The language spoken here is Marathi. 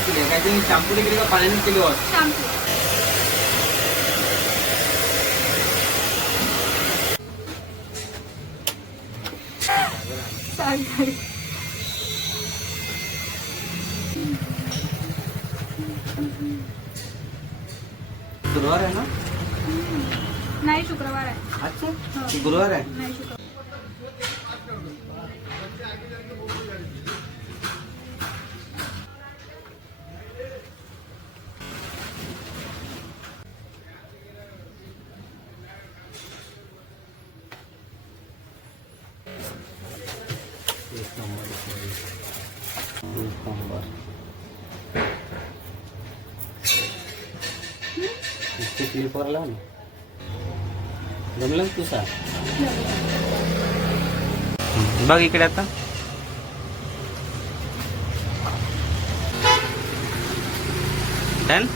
पाण्यानेच केली काय ते शॅम्पू केली का पाण्यानेच केली वॉश? शॅम्पू. गुरुवार आहे ना? नाही, शुक्रवार आहे. अच्छा गुरुवार आहे. नाही, शुक्रवार. एक नंबर इसको क्लिपर लाव ना. जमलं ना तुझा? बघ इकडे आता. डन.